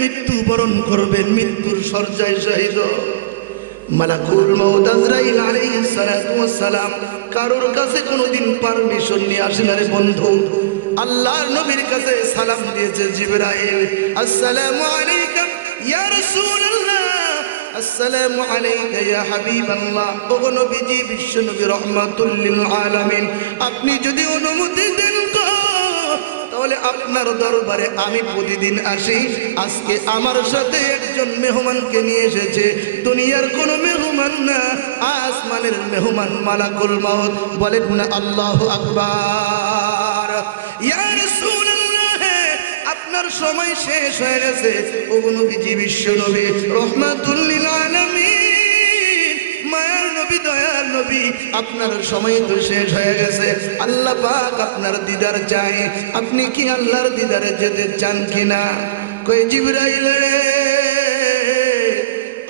মৃত্যুবরণ করবেন, মৃত্যুর শয্যায় শহীদ। মালাকুল মউত আজরাইল আলাইহিস সালাতু ওয়াস সালাম কারোর কাছে কোনোদিন পারমিশন নিয়ে আসে না রে বন্ধু। আল্লাহর নবীর কাছে সালাম দিয়েছে জিবরাইল, আসসালামু আলাইকা ইয়া রাসূলুল্লাহ, আসসালামু আলাইকা ইয়া হাবিবাল্লাহ। ও নবীজি, বিশ্ব নবী রাহমাতুল লিল আলামিন, আপনি যদি অনুমতি দেন তাহলে আপনার দরবারে আমি প্রতিদিন আসি। আজকে আমার সাথে একজন মেহমানকে নিয়ে এসেছে, দুনিয়ার কোনো মেহমান না, আসমানের মেহমান মালাকুল মউত। বলেন না আল্লাহু আকবার। ইয়া রাসূলুল্লাহ, আপনার সময় শেষ হয়ে গেছে। ও নবীজি, বিশ্ব নবী রাহমাতুল লিল আলামিন, মায়ার নবী, দয়ার নবী, আপনার সময় তো শেষ হয়ে গেছে। আল্লাহ পাক আপনার দিদার চাই। আপনি কি আল্লাহর দিদারে যেতে চান কিনা? কই জিবরাইল রে,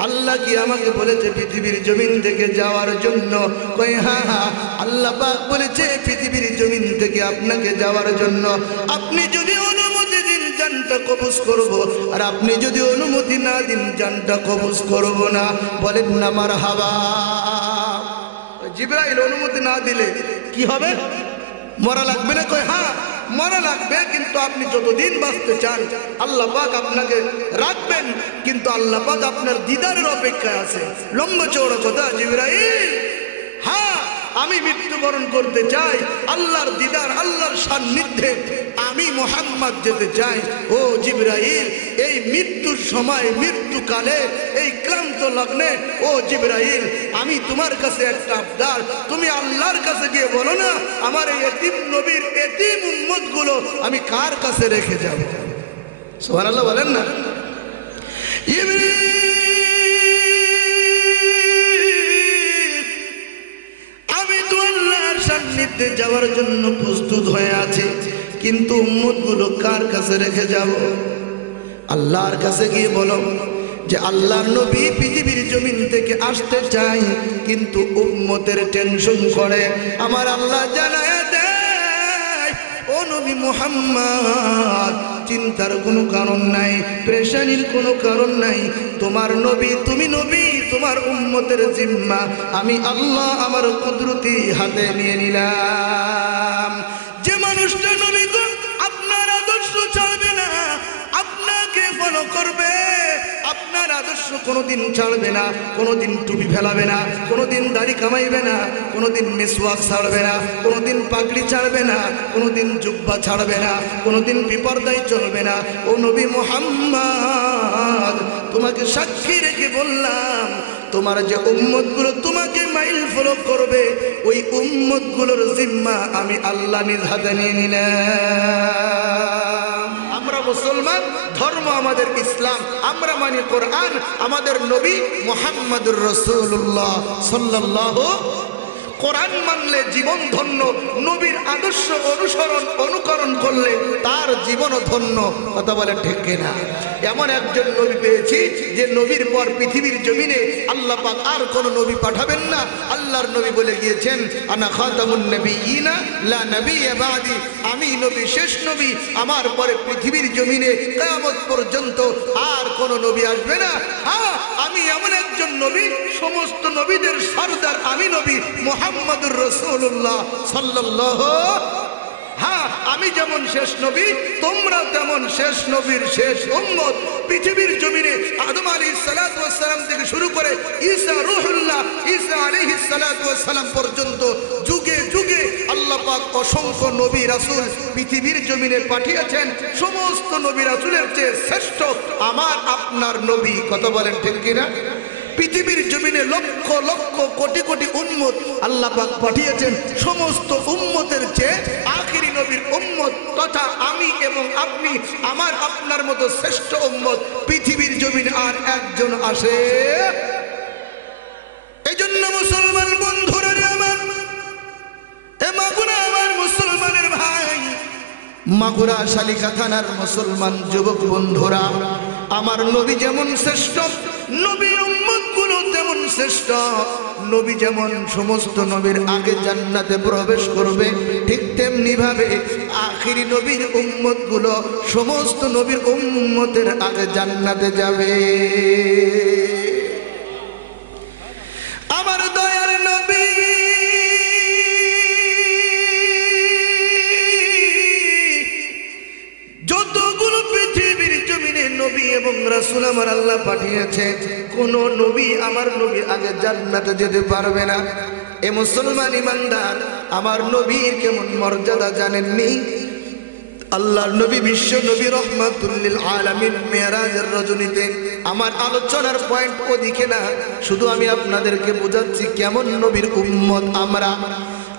আল্লাহ কি আমাকে বলেছে পৃথিবীর জমিন থেকে যাওয়ার জন্য? কই হ্যাঁ হ্যাঁ, আল্লাহ পাক বলেছে পৃথিবীর জমিন থেকে আপনাকে যাওয়ার জন্য। আপনি যদি অনুমতি দিন জানটা কবজ করব, আর আপনি যদি অনুমতি না দিন জানটা কবজ করব না। বলেন না মারহাবা। জিবরাইল অনুমতি না দিলে কি হবে? মরা লাগবে না? কই হ্যাঁ মরা লাগবে, কিন্তু আপনি যতদিন বাঁচতে চান আল্লাহ পাক আপনাকে রাখবেন, কিন্তু আল্লাহ পাক আপনার দিদারের অপেক্ষায় আছে। লম্বা চৌড়া কথা জিবরাইল, হ্যাঁ আমি মৃত্যুবরণ করতে চাই, আল্লাহর দিদার, আল্লাহর সান্নিধ্যে আমি মুহাম্মদ যেতে চাই। ও জিবরাইল, এই মৃত্যুর সময়, মৃত্যুকালে, এই ক্লান্ত লগ্নে, ও জিবরাইল, আমি তোমার কাছে একটা আবদার, তুমি আল্লাহর কাছে গিয়ে বলো না আমার এই এতিম নবীর এতিম উম্মত গুলো আমি কার কাছে রেখে যাব? সুবহানাল্লাহ বলেন না। আমি তো আল্লাহর সান্নিধ্যে যাওয়ার জন্য প্রস্তুত হয়ে আছি, কিন্তু উম্মত গুলো কার কাছে রেখে যাব? আল্লাহর কাছে গিয়ে বলো যে আল্লাহর নবী পৃথিবীর জমিন থেকে আসতে চাই, কিন্তু উম্মতের টেনশন করে। আমার আল্লাহ জানায় দেয়, ও নবী মুহাম্মদ, চিন্তার কোনো কারণ নাই, পেরেশানির কোনো কারণ নাই। তোমার নবী, তুমি নবী, তোমার উম্মতের জিম্মা আমি আল্লাহ আমার কুদরতি হাতে নিয়ে নিলাম। যে মানুষটা নবী গো আপনার আদর্শ ছাড়বে না, আপনাকে ফলো করবে, আপনার আদর্শ কোনোদিন ছাড়বে না, কোনোদিন টুপি ফেলাবে না, কোনোদিন দাড়ি কামাইবে না, কোনোদিন মিসওয়াক ছাড়বে না, কোনোদিন পাগড়ি ছাড়বে না, কোনোদিন জুব্বা ছাড়বে না, কোনোদিন বিপর্দায় চলবে না। ও নবী মুহাম্মদ, তোমাকে সাক্ষী রেখে বললাম, তোমার যে উম্মত গুলো তোমাকে মাইল ফলো করবে, ওই উম্মত গুলোর জিম্মা আমি আল্লাহ নিজ হাতে নিয়ে নিলাম। আমরা মুসলমান, ধর্ম আমাদের ইসলাম, আমরা মানি কোরআন, আমাদের নবী মুহাম্মদুর রাসূলুল্লাহ সাল্লাল্লাহু। কোরআন মানলে জীবন ধন্য, নবীর আদর্শ অনুকরণ করলে তার জীবন ধন্য। কথা বলেন ঠিক কিনা? এমন একজন নবী পেয়েছি যে নবীর পর পৃথিবীর জমিনে আল্লাহ পাক আর কোন নবী পাঠাবেন না। আল্লাহর নবী বলে গিয়েছেন, আনা খাতামুন নবিয়্যিনা লা নবিয়্যা বাদি, আমি নবী, শেষ নবী, আমার পরে পৃথিবীর জমিনে কিয়ামত পর্যন্ত আর কোন নবী আসবে না। হ্যাঁ, আমি এমন একজন নবী, সমস্ত নবীদের সরদার আমি নবী মুহাম্মদুর রাসূলুল্লাহ সাল্লাল্লাহু। হ্যাঁ, আমি যেমন শেষ নবী, তোমরা তেমন শেষ নবীর শেষ উম্মত। পৃথিবীর জমিনে আদম আলাইহিস সালাতু ওয়াস সালাম থেকে শুরু করে ঈসা রূহুল্লাহ, ঈসা আলাইহিস সালাতু ওয়াস সালাম পর্যন্ত যুগে যুগে আল্লাহ পাক অসংখ্য নবী রাসূল পৃথিবীর জমিনে পাঠিয়েছেন। সমস্ত নবী রাসূলের চেয়ে শ্রেষ্ঠ আমার আপনার নবী। কথা বলেন ঠিক কিনা? পৃথিবীর জমিনে লক্ষ লক্ষ কোটি কোটি উম্মত আল্লাহ পাক পাঠিয়েছেন। সমস্ত উম্মতের চেয়ে আখিরি নবীর উম্মত তথা আমি এবং আপনি, আমার আপনার মতো শ্রেষ্ঠ উম্মত পৃথিবীর জমিনে আর একজন আসে। এই জন্য মুসলমান বন্ধুরা আমার, এ মাগুরা আমার মুসলমানের ভাই, মাগুরা শালিকা থানার মুসলমান যুবক বন্ধুরা, আমার নবী যেমন শ্রেষ্ঠ, নবী উম্মত গুলো তেমন শ্রেষ্ঠ নবী যেমন সমস্ত নবীর আগে জান্নাতে প্রবেশ করবে, ঠিক তেমনি ভাবে আখিরি নবীর উম্মতগুলো সমস্ত নবীর উম্মতের আগে জান্নাতে যাবে। আমার দয়ার নবী যতগুলো পৃথিবীর জমিনে নবী এবং রাসূল আমার আল্লাহ পাঠিয়েছে, কোন নবী আমার নবীর আগে জান্নাতে যেতে পারবে না। এ মুসলমান ইমানদার, আমার নবীর কেমন মর্যাদা জানেননি? আল্লাহর নবী বিশ্ব নবী রহমাতুল লিল আলামিন মেরাজের রজনীতে, আমার আলোচনার পয়েন্ট ওদিকে না, শুধু আমি আপনাদেরকে বোঝাচ্ছি কেমন নবীর উম্মত আমরা।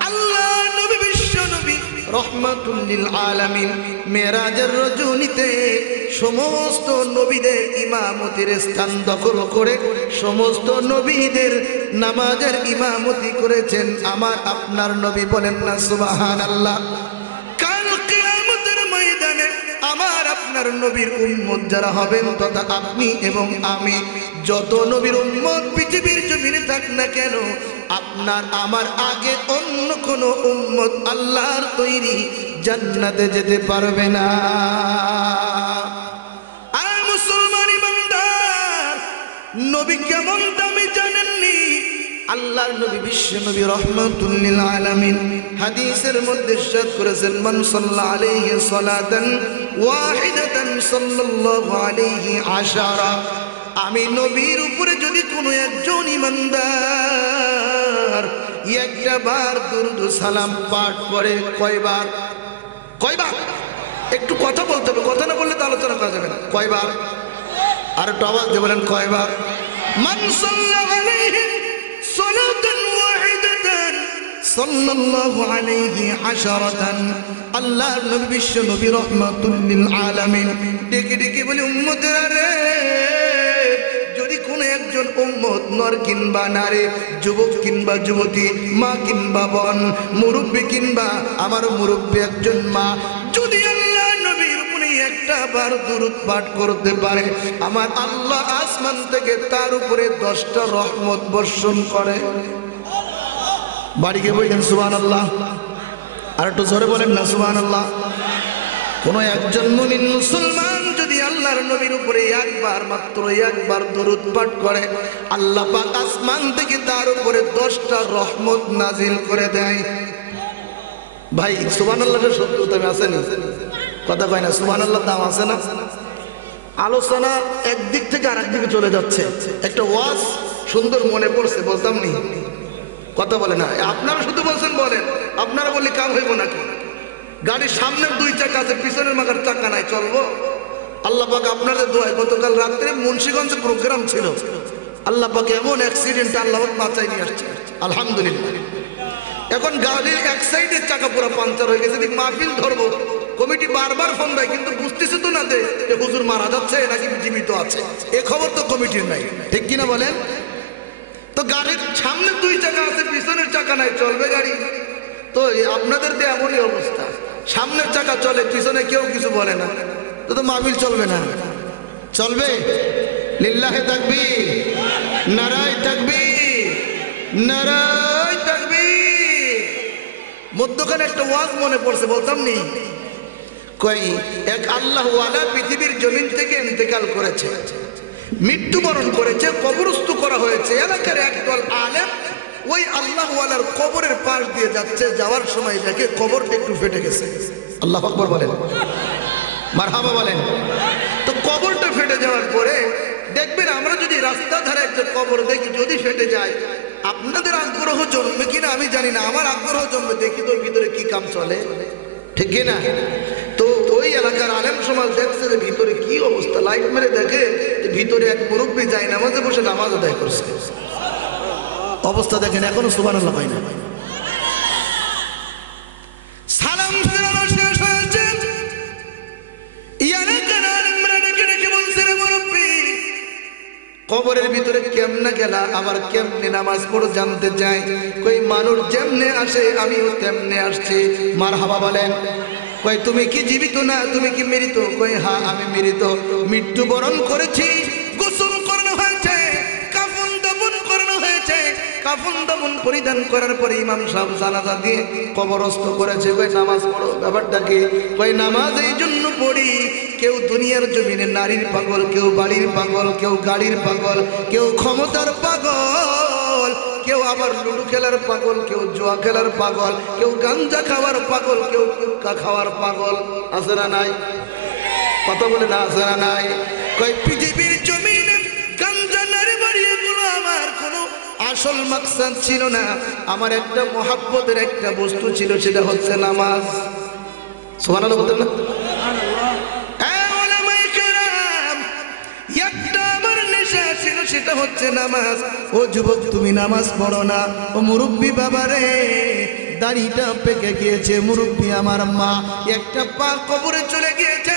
আল্লাহ নবী বিশ্ব নবী রহমাতুল লিল আলামিন মেরাজের রজনীতে সমস্ত নবীদের ইমামতির স্থান দখল করে সমস্ত নবীদের নামাজের ইমামতি করেছেন আমার আপনার নবী। বলেন না সুবহানাল্লাহ। কাল কিয়ামতের ময়দানে আমার আপনার নবীর উম্মত যারা হবেন, তথা আপনি এবং আমি, যত নবীর উম্মত পৃথিবীর জমিনে থাক না কেন, আপনার আমার আগে অন্য কোন উম্মত আল্লাহর তৈরি জান্নাতে যেতে পারবে না। আর মুসলমান ইমানদার, নবী কেমন দামি জানেননি? আল্লাহর নবী বিশ্ব নবী রহমাতুল লিল আলামিন হাদিসের মধ্যে ইরশাদ করেছেন, মান সাল্লা আলাইহি সালাতান ওয়াহিদাতান সাল্লাল্লাহু আলাইহি আশারা। আমি নবীর উপরে যদি কোনো একজন ইমানদার একটা বার দুরূদ ও সালাম পাঠ করে, কয়বার? কয়বার? একটু কথা বলতে হবে, কথা না বললে তো আলোচনা করা যাবে না। কয়বার? আর একটু আওয়াজ দিয়ে বলেন, কয়বার? মান সাল্লা আলাইহি সালাতান ওয়াহিদাতান সাল্লাল্লাহু আলাইহি আশারাতান। আল্লাহর নবী বিশ্ব নবী রহমাতুল লিল আলামিন ডেকে ডেকে বলে, উম্মতেরা রে, যদি কোনো একজন উম্মত, নর কিংবা নারী, যুবক কিংবা যুবতী, মা কিংবা বোন, মুরব্বী কিংবা আমার মুরব্বী একজন মা, যদি আল্লাহ নবীর উপরে একটা বার দুরূদ পাঠ করতে পারে, আমার আল্লাহ আসমান থেকে তার উপরে 10টা রহমত বর্ষণ করে। বাড়িকে বললেন সুবহানাল্লাহ। আর একটু জোরে বলেন না সুবহানাল্লাহ। কোন একজন মুমিন মুসলমান যদি আল্লাহর নবীর উপরে একবার, মাত্র একবার দরুদ পাঠ করে, আল্লাহ পাক আসমান থেকে তার উপরে 10টা রহমত নাজিল করে দেয়। ভাই সুবহানাল্লাহর সত্যতা দাম আছে না? কথা কয় না, সুবহানাল্লাহ দাম আছে না? আলোচনা একদিক থেকে আরেক দিকে চলে যাচ্ছে। একটা ওয়াজ সুন্দর মনে পড়ছে, বলতাম নি? কথা বলে না, আপনারা শুধু বলছেন বলেন, আপনারা বললে কাম হইব নাকি? গাড়ির সামনের 2 চাকা আছে, পিছনের মাথার চাকা নাই, চলবো? আল্লাহ পাক আপনাদের দোয়ায় গতকাল রাত্রে মুন্সিগঞ্জে প্রোগ্রাম ছিল, আল্লাহ পাক এমন অ্যাক্সিডেন্ট আল্লাহ পাক বাঁচাই নিয়ে আসছে, আলহামদুলিল্লাহ। এখন গাড়ির এক সাইডের চাকা পুরো পাঞ্চার হয়ে গেছে। দেখি মাহফিল ধরবো, কমিটি বারবার ফোন দেয়, কিন্তু বুঝতেছে তো না যে হুজুর মারা যাচ্ছে নাকি জীবিত আছে, এ খবর তো কমিটির নাই, ঠিক কিনা বলেন? তো গাড়ির সামনে 2 চাকা আছে, পিছনের চাকা নাই, চলবে গাড়ি? তো আপনাদের তো এমনই অবস্থা, সামনের চাকা চলে, পিছনে কেউ কিছু বলে না, তো মাহফিল চলবে না। চলবে? লিল্লাহে তাকবীর, নারায়ে তাকবীর, নারায়ে তাকবীর। মধ্যখানে একটা ওয়াজ মনে পড়ছে, বলতাম নি? কই এক আল্লাহ ওয়ালা পৃথিবীর জমিন থেকে ইন্তেকাল করেছে, মৃত্যুবরণ করেছে, কবরস্থ করা হয়েছে। এলাকার একদল আলেম ওই আল্লাহ ওয়ালার কবরের পাশ দিয়ে যাচ্ছে, যাওয়ার সময় দেখে কবরটা একটু ফেটে গেছে। আল্লাহু আকবার বলেন, মারহাবা বলেন। তো কবরটা ফেটে যাওয়ার পরে দেখবেন, আমরা যদি রাস্তার ধারে একটা কবর দেখি, যদি ফেটে যায়, আপনাদের আগ্রহ জন্মে কিনা আমি জানি না, আমার আগ্রহ জন্মে, দেখি তোর ভিতরে কি কাম চলে, ঠিক কিনা? তো ওই এলাকার আলেম সমাজ দেখছে যে ভিতরে কি অবস্থা, লাইট মেরে দেখে ভিতরে এক মুরব্বী যায় নামাজে বসে নামাজ আদায় করছে। অবস্থা দেখেন, এখনো সুবহানাল্লাহ হয় না। সালাম ফেরানো শেষ হয়েছে, এলাকার আলেমরা ডেকে ডেকে বলছে, রে মুরব্বী, কবরের ভিতরে কেমনে গেলা, আবার কেমনে নামাজ পড়ো জানতে চাই। কই মানুষ যেমনে আসে আমিও তেমনে আসছি। মারহাবা বলেন। কই তুমি কি জীবিত না, তুমি কি মৃত? কই হ্যাঁ আমি মৃত, মৃত্যুবরণ করেছি, গোসল করানো হয়েছে, কাফন দাফন করানো হয়েছে, কাফন দাফন পরিধান করার পরে ইমাম সাহেব জানাজা দিয়ে কবরস্থ করেছে। কই নামাজ পড়ো। ব্যাপারটা কি? কই নামাজ এই জন্য পড়ি, কেউ দুনিয়ার জমিনে নারীর পাগল, কেউ বাড়ির পাগল, কেউ গাড়ির পাগল, কেউ ক্ষমতার পাগল, কেউ আবার লুডু খেলার পাগল, কেউ জুয়া খেলার পাগল, কেউ গাঞ্জা খাওয়ার পাগল, কেউ কুক্কা খাওয়ার পাগল। আছে না নাই? কথা বলে না, আছে না নাই? কই পৃথিবীর জমিনে গাঞ্জা নারী বাড়ি এগুলো আমার কোনো আসল মাকসাদ ছিল না। আমার একটা মহাব্বতের একটা বস্তু ছিল, সেটা হচ্ছে নামাজ। সুবহানাল্লাহ বলতেন না? একটা আমার নেশা ছিল, সেটা হচ্ছে নামাজ। ও যুবক, তুমি নামাজ পড়ো না। ও মুরব্বী বাবা রে, দাড়িটা পেকে গিয়েছে। মুরব্বী আমার মা, একটা পা কবরে চলে গিয়েছে।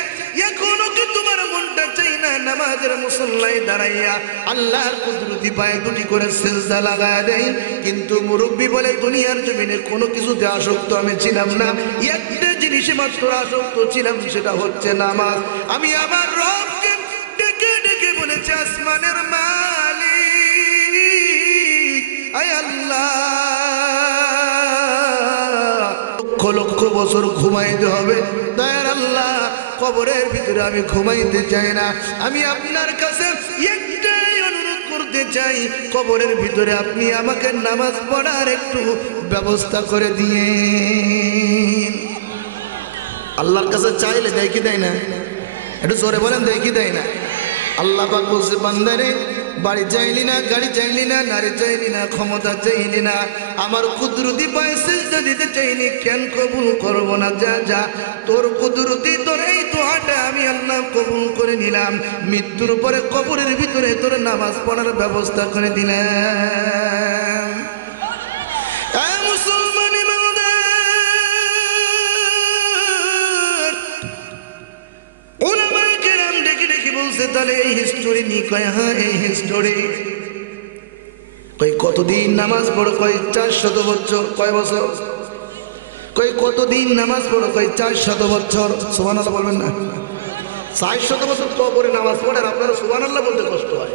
এখনো কি তোমার মনটা চাই না নামাজের মুসল্লায় দাঁড়াইয়া আল্লাহর কুদরতি পায়ে দুটি করে সিজদা লাগায় দেয়? কিন্তু মুরব্বী বলে, দুনিয়ার জমিনে কোনো কিছুতে আসক্ত আমি ছিলাম না, একটা জিনিসে মাত্র আসক্ত ছিলাম, সেটা হচ্ছে নামাজ। আমি আমার রবকে ডেকে ডেকে বলেছি, আসমানের মালিক, আয় আল্লাহ, লক্ষ লক্ষ বছর ঘুমাইতে হবে, দয়ার আল্লাহ কবরের ভিতরে আমি ঘুমাইতে চাই না। আমি আপনার কাছে একটাই অনুরোধ করতে চাই, কবরের ভিতরে আপনি আমাকে নামাজ পড়ার একটু ব্যবস্থা করে দিয়ে। আল্লাহর কাছে চাইলে দেয় কি দেয় না? একটু জোরে বলেন, দেয় কি দেয় না? আল্লাহ পাক বলছে, বান্দারে, বাড়ি চাইলি না, গাড়ি চাইলি না, নারী চাইলি না, ক্ষমতা চাইলি না, আমার কুদরতি পায়ে সিজদা দিতে চাইনি, কেন কবুল করব না? যা যা, তোর কুদরতি, তোর এই দোয়াটা আমি আল্লাহ কবুল করে নিলাম। মৃত্যুর পরে কবরের ভিতরে তোর নামাজ পড়ার ব্যবস্থা করে দিলাম। মুসলমান ওলামায়ে কেরাম ডেকে ডেকে বলছে, তাহলে এই হিস্টোরি নি? কয় হ্যাঁ, এই হিস্টোরি। কই কতদিন নামাজ পড়ো? কই 400 বছর। কয় বছর? কই কতদিন নামাজ পড়ো? কই 400 বছর। সুবহানাল্লাহ বলবেন না? 400 বছর কবরে নামাজ পড়ে আর আপনারা সুবহানাল্লাহ বলতে কষ্ট হয়।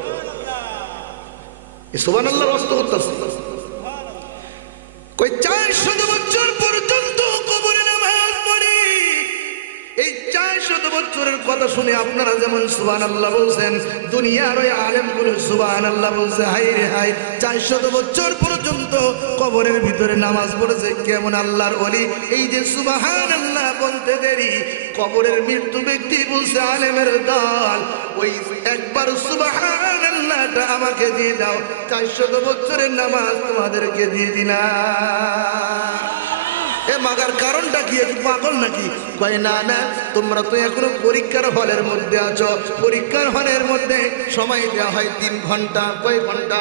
এই সুবহানাল্লাহর অর্থ করতেছে, কই 400 বছর পর্যন্ত কবরে নামাজ পড়ি। এই 400 বছরের কথা শুনে আপনারা যেমন সুবহানাল্লাহ বলছেন, দুনিয়ার ওই আলেমগুলো সুবহানাল্লাহ বলছে। হাই রে হাই, 400 বছর পর্যন্ত কবরের ভিতরে নামাজ পড়েছে কেমন আল্লাহর ওলি। এই যে সুবহানাল্লাহ বলতে দেরি, কবরের মৃত্যু ব্যক্তি বলছে, আলেমের দল, ওই একবার সুবহানাল্লাহটা আমাকে দিয়ে দাও, 400 বছরের নামাজ তোমাদেরকে দিয়ে দিলাম। এ মাগার কারণটা কি? একটু পাগল নাকি? কয় না না, তোমরা তো এখনো পরীক্ষার হলের মধ্যে আছো। পরীক্ষার হলের মধ্যে সময় দেওয়া হয় 3 ঘন্টা। কয় ঘন্টা?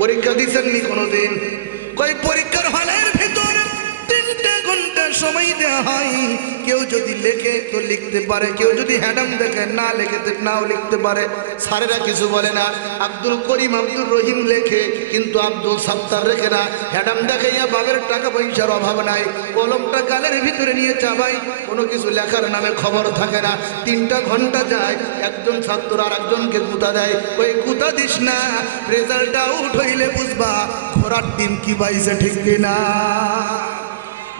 পরীক্ষা দিচ্ছেননি কোনোদিন? কয় পরীক্ষার হলের ভিতরে 3 ঘন্টা সময় দেওয়া হয়। কেউ যদি লেখে তো লিখতে পারে, কেউ যদি হ্যাডাম দেখে না লেখে নাও লিখতে পারে। স্যারেরা কিছু বলে না। আব্দুল করিম, আব্দুল রহিম লেখে, কিন্তু আব্দুল সাত্তার লেখে না। হ্যাডাম দেখে, ইয়া বাবের টাকা পয়সার অভাব নাই, কলমটা গালের ভিতরে নিয়ে চাবাই, কোনো কিছু লেখার নামে খবর থাকে না। 3 ঘন্টা যায়, একজন ছাত্র আর একজনকে গুতা দেয়, ওই গুতা দিস না, রেজাল্ট আউট হইলে বুঝবা ঘোড়ার ডিম কি বাইছে, ঠিক কিনা?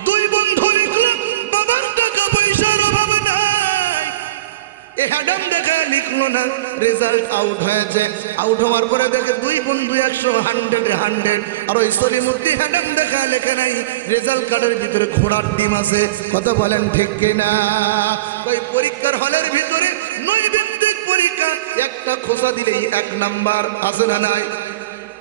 2 বন্ধু লিখলো, বাবার টাকা পয়সার অভাব নাই, এ হ্যাডাম দেখা লিখলো না, রেজাল্ট আউট হয়েছে। আউট হওয়ার পরে দেখে 2 বন্ধু 100, 100 আর ওই সলিমুদ্দি হ্যাডাম দেখা লেখে নাই, রেজাল্ট কার্ডের ভিতরে ঘোড়ার ডিম আছে। কথা বলেন ঠিক কিনা? ওই পরীক্ষার হলের ভিতরে নৈবেদ্যিক পরীক্ষা, একটা খোঁচা দিলেই 1 নাম্বার, আছে না নাই?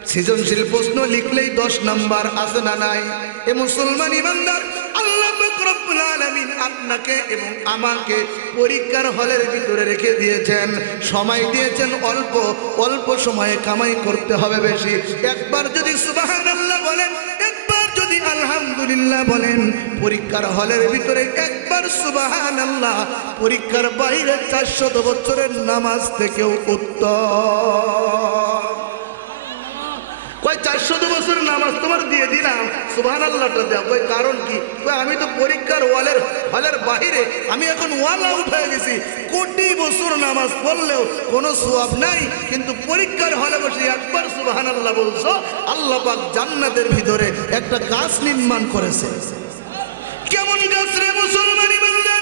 সৃজনশীল প্রশ্ন লিখলেই 10 নাম্বার, আছে না নাই? এ মুসলমান ইমানদার, আল্লাহ পাক রব্বুল আলামিন আপনাকে এবং আমাকে পরীক্ষার হলের ভিতরে রেখে দিয়েছেন, সময় দিয়েছেন অল্প, অল্প সময়ে কামাই করতে হবে বেশি। একবার যদি সুবহানাল্লাহ বলেন, একবার যদি আলহামদুলিল্লাহ বলেন, পরীক্ষার হলের ভিতরে একবার সুবহানাল্লাহ পরীক্ষার বাইরে 400 বছরের নামাজ থেকেও উত্তম। কয় 400 বছরের নামাজ তোমার দিয়ে দিলাম, সুবহানাল্লাহটা দাও। কয় কারণ কি? কয় আমি তো পরীক্ষার হলের বাহিরে আমি এখন ওয়াল আউট হয়ে গেছি, কোটি বছর নামাজ পড়লেও কোনো সওয়াব নাই, কিন্তু পরীক্ষার হলে বসে একবার সুবহানাল্লাহ বলছো, আল্লাহ পাক জান্নাতের ভিতরে একটা গাছ নির্মাণ করেছে। কেমন গাছ রে মুসলমানি বান্দা?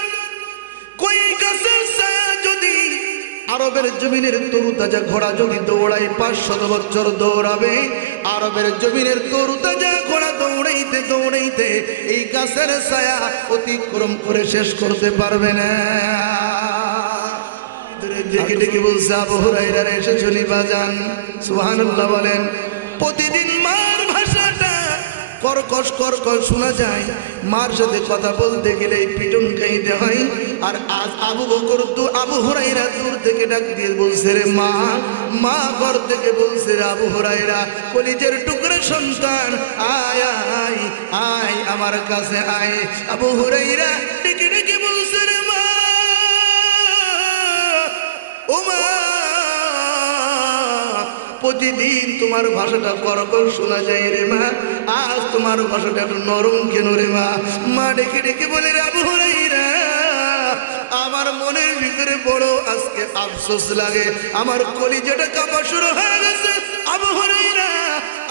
কই গাছের ছায়া যদি আরবের জমিনের তরুতাজা ঘোড়া যদি দৌড়াই 500 বছর দৌড়াবে, আরবের জমিনের তরুতাজা ঘোড়া দৌড়াইতে দৌড়াইতে এই গাছের ছায়া অতিক্রম করে শেষ করতে পারবে না। ডেকে ডেকে বলছে আবু হুরায়রা এসে চলি বাজান, সুবহানাল্লাহ বলেন। প্রতিদিন মার ভাষাটা কর্কশ কর্কশ শোনা যায়, মার সাথে কথা বলতে গেলে পিটন খাইতে হয়। আর আজ আবু বকর তো আবু হুরায়রা দূর থেকে ডাক দিয়ে বলছে রে মা, মা ঘর থেকে বলছে রে আবু হুরায়রা কলিজের টুকরা সন্তান আয় আয় আয় আমার কাছে আয়। আবু হুরায়রা ডেকে ডেকে বলছে রে মা, ও মা, প্রতিদিন তোমার ভাষাটা কর্কশ শোনা যায় রে মা, আজ তোমার ভাষাটা একটু নরম কেন রে মা? মা ডেকে ডেকে বলে রে আবু হুরায়রা, আমার মনের ভিতরে বড় আজকে আফসোস লাগে, আমার কলিজাটা কাঁপা শুরু হয়ে গেছে। আবু হুরায়রা,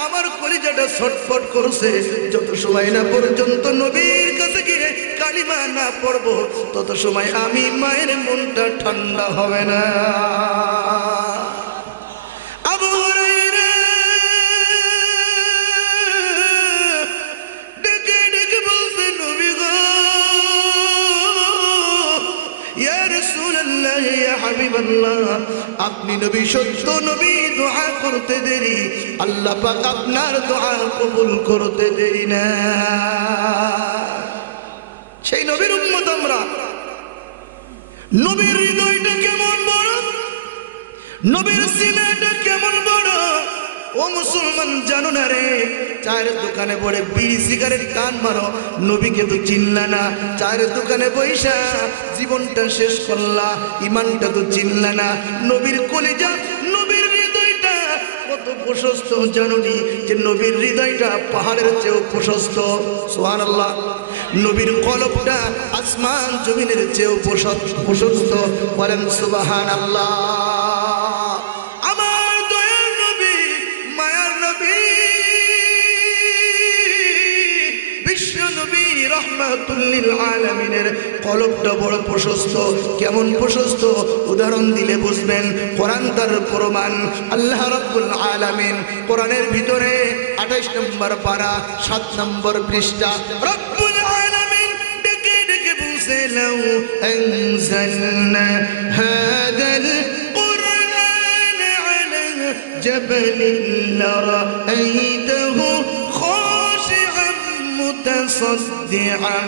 আমার কলিজাটা ছটফট করছে, যত সময় না পর্যন্ত নবীর কাছে গিয়ে কালিমা না পড়বো তত সময় আমি মায়ের মনটা ঠান্ডা হবে না। আবু হুরায়রা ডেকে ডেকে বলছে নবী গো, ইয়া রাসূলুল্লাহ, ইয়া হাবিবাল্লাহ, আপনি নবী, সত্য নবী, দোয়া করতে দেরি, আল্লাহ পাক আপনার দোয়া কবুল করতে দেরি না। সেই নবীর উম্মত আমরা। নবীর হৃদয়টা কেমন বড়, নবীর সিনাটা কেমন বড়, ও মুসলমান জানো না রে? চায়ের দোকানে পড়ে বিড়ি সিগারেট টান মারো, নবীকে তো চিনলা না। চায়ের দোকানে বৈশা জীবনটা শেষ করলা, ইমানটা তো চিনলা না। নবীর কলিজা, নবীর হৃদয়টা কত প্রশস্ত জানোনি? যে নবীর হৃদয়টা পাহাড়ের চেয়েও প্রশস্ত। সুবহানাল্লাহ। নবীর কলবটা আসমান জমিনের চেয়েও প্রশস্ত। বলেন সুবহানাল্লাহ। আলামিনের কলবটা বড় প্রশস্ত। কেমন প্রশস্ত? উদাহরণ দিলে বুঝবেন। কোরআন তার প্রমাণ। আল্লাহ রাব্বুল আলামিন কোরআনের ভিতরে 28 নম্বর পারা 7 নম্বর পৃষ্ঠা রব্বুল আলামিন ডেকে ডেকে বলছে, লাউ আনজালনা হাদাল কুরআন আলা জাবালিন লারাআইতাহু متصدعا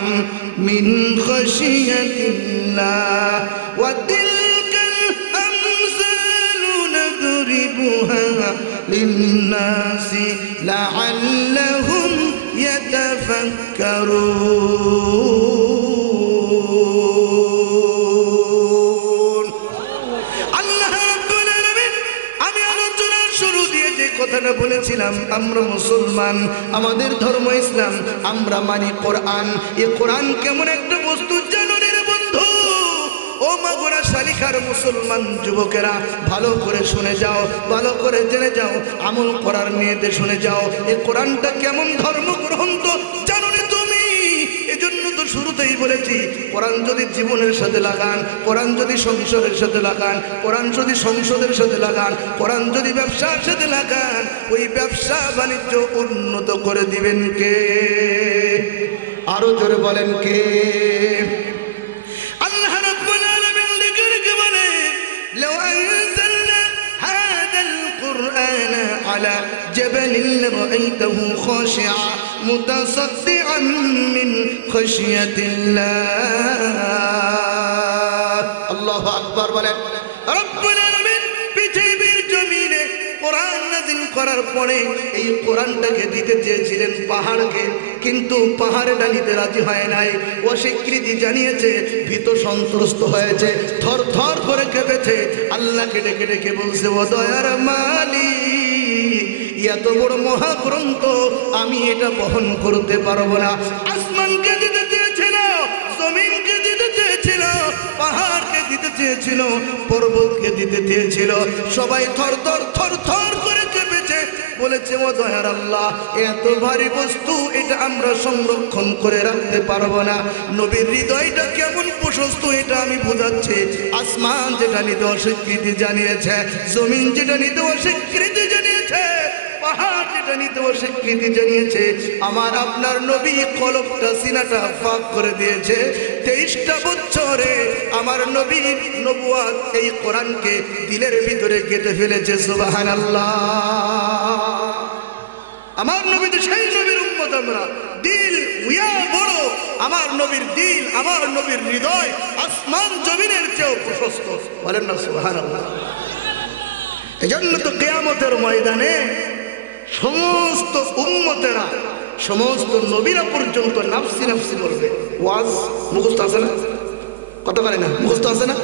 من خشية الله وتلك الأمثال نضربها للناس لعلهم يتفكرون। আল্লাহ রাব্বুল আলামিন, আমি আলোচনার শুরু দিয়ে যে কথাটা বলেছিলাম, আমরা মুসলমান, আমাদের ধর্ম ইসলাম, আমরা মানি কোরআন। এই কোরআন কেমন একটা বস্তু জানো রে বন্ধু? ও মাগোরা শালিখার মুসলমান যুবকেরা, ভালো করে শুনে যাও, ভালো করে জেনে যাও, আমল করার নিয়তে শুনে যাও। এই কোরআনটা কেমন ধর্মগ্রন্থ জানো রে তুমি? এজন্য তো শুরুতেই বলেছি, কোরআন যদি জীবনের সাথে লাগান, কোরআন যদি সংসারের সাথে লাগান, কোরআন যদি সংসদের সাথে লাগান, কোরআন যদি ব্যবসার সাথে লাগান, ওই ব্যবসা বাণিজ্য উন্নত করে দিবেন কে? আরো জোরে বলেন কে? আল্লাহ রাব্বুল আলামিন ডেকে ডেকে বলে, লাউ আনজালনা হাদাল কুরআনা আলা জাবালিন লারাআইতাহু খাশিআ মুতাসাদ্দিআন মিন খাশিয়াতিল্লাহ। আল্লাহু আকবার বলেন। রব্বুল আলামিন পৃথিবীর জমিনে কোরআন নাযিল করার পরে এই কোরআনটাকে দিতে চেয়েছিলেন পাহাড়কে, কিন্তু পাহাড়টা নিতে রাজি হয় নাই, অস্বীকৃতি জানিয়েছে, ভীত সন্ত্রস্ত হয়েছে, থর থর করে কেঁপেছে। আল্লাহকে ডেকে ডেকে বলছে, ও দয়ার মালিক, এত বড় মহাগ্রন্থ আমি এটা বহন করতে পারবো না। আসমানকে দিতে চেয়েছিল, জমিনকে চেয়েছিল, পর্বতকে দিতে চেয়েছিল, সবাই থর থর থর থর করে কেঁপেছে, বলেছে ও দয়ার আল্লাহ, এত ভারী বস্তু এটা আমরা সংরক্ষণ করে রাখতে পারবো না। নবীর হৃদয়টা কেমন প্রশস্ত এটা আমি বোঝাচ্ছি। আসমান যেটা নিতে অস্বীকৃতি জানিয়েছে, জমিন যেটা নিতে অস্বীকৃতি জানিয়েছে, পাহাড় যেটা নিতে অস্বীকৃতি জানিয়েছে, আমার আপনার নবী কলবটা সিনাটা ফাঁক করে দিয়েছে। 23টা বছরে আমার নবী নবুয়াত এই কোরআনকে দিলের ভিতরে গেঁথে ফেলেছে। সুবহানাল্লাহ। আমার নবী তো সেই নবীর উম্মত। আমরা দিল উয়া বড়, আমার নবীর দিল, আমার নবীর হৃদয় আসমান জমিনের চেয়েও প্রশস্ত। বলেন না সুবহানাল্লাহ। এজন্য তো কিয়ামতের ময়দানে সমস্ত উম্মতেরা, সমস্ত নবীরা পর্যন্ত নাফসি নাফসি বলবে। ওয়াজ মুখস্থ আছে না? কথা বলে না, মুখস্থ আছে না?